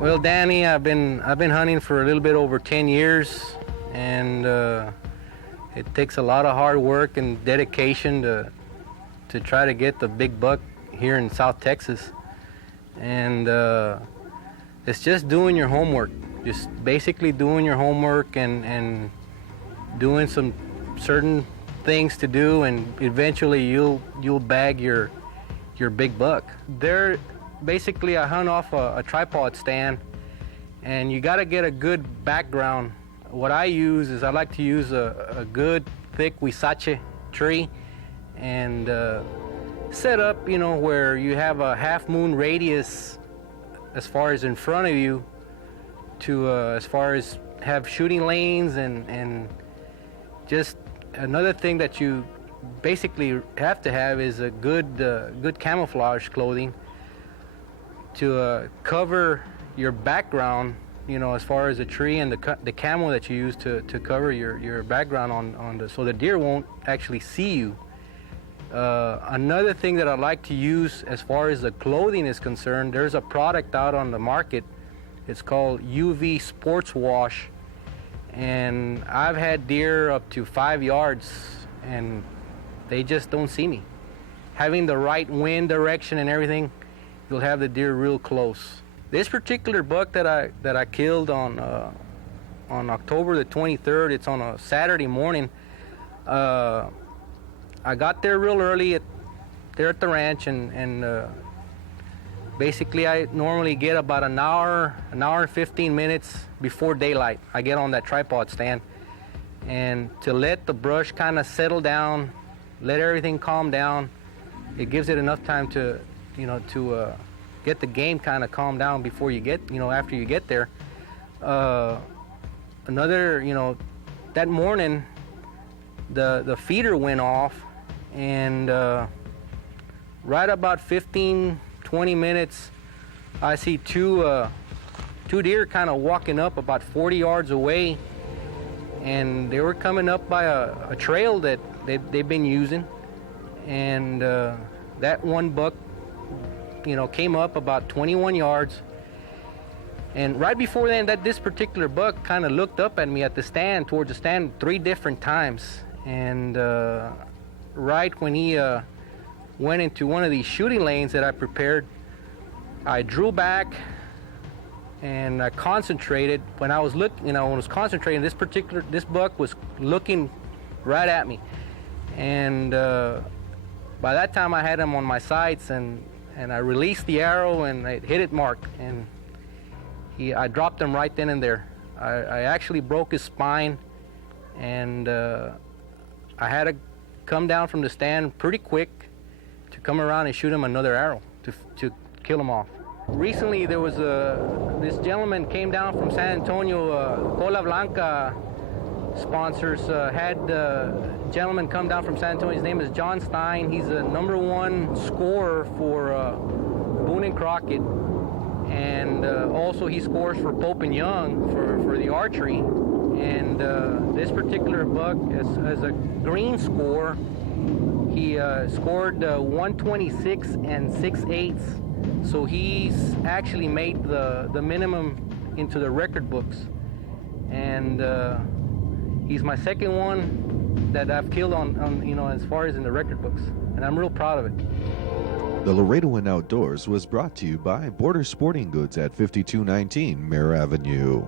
Well, Danny, I've been hunting for a little bit over 10 years, and it takes a lot of hard work and dedication to try to get the big buck here in South Texas. And it's just doing your homework, just basically doing your homework and doing some certain things to do, and eventually you'll bag your big buck. Basically, I hunt off a tripod stand, and you got to get a good background. What I use is I like to use a good thick huizache tree and set up, where you have a half moon radius as far as in front of you to as far as have shooting lanes, and just another thing that you basically have to have is a good camouflage clothing to cover your background, as far as the tree and the camo that you use to cover your background so the deer won't actually see you. Another thing that I like to use as far as the clothing is concerned, there's a product out on the market. It's called UV Sports Wash, and I've had deer up to 5 yards and they just don't see me. Having the right wind direction and everything, you'll have the deer real close. This particular buck that I killed on October the 23rd, it's on a Saturday morning. I got there real early there at the ranch, and basically I normally get about an hour and 15 minutes before daylight. I get on that tripod stand, and to let the brush kind of settle down, let everything calm down. It gives it enough time to get the game kind of calmed down before you get, after you get there. That morning, the feeder went off, and right about 15-20 minutes, I see two deer kind of walking up about 40 yards away, and they were coming up by a trail that they've been using, and that one buck came up about 21 yards, and right before then, this particular buck kind of looked up at me towards the stand 3 different times, and right when he went into one of these shooting lanes that I prepared, I drew back and I concentrated. When I was concentrating, this buck was looking right at me, and by that time I had him on my sights, and I released the arrow and I hit it mark, and I dropped him right then and there. I actually broke his spine, and I had to come down from the stand pretty quick to come around and shoot him another arrow to kill him off. Recently there was this gentleman came down from San Antonio, Cola Blanca sponsors had a gentleman come down from San Antonio. His name is John Stein. He's a #1 scorer for Boone and Crockett, and also he scores for Pope and Young for the archery. And this particular buck, as a green score, he scored 126 and 6/8. So he's actually made the minimum into the record books, and he's my second one that I've killed on as far as in the record books, and I'm real proud of it. The Laredoan Outdoors was brought to you by Border Sporting Goods at 5219 Mare Avenue.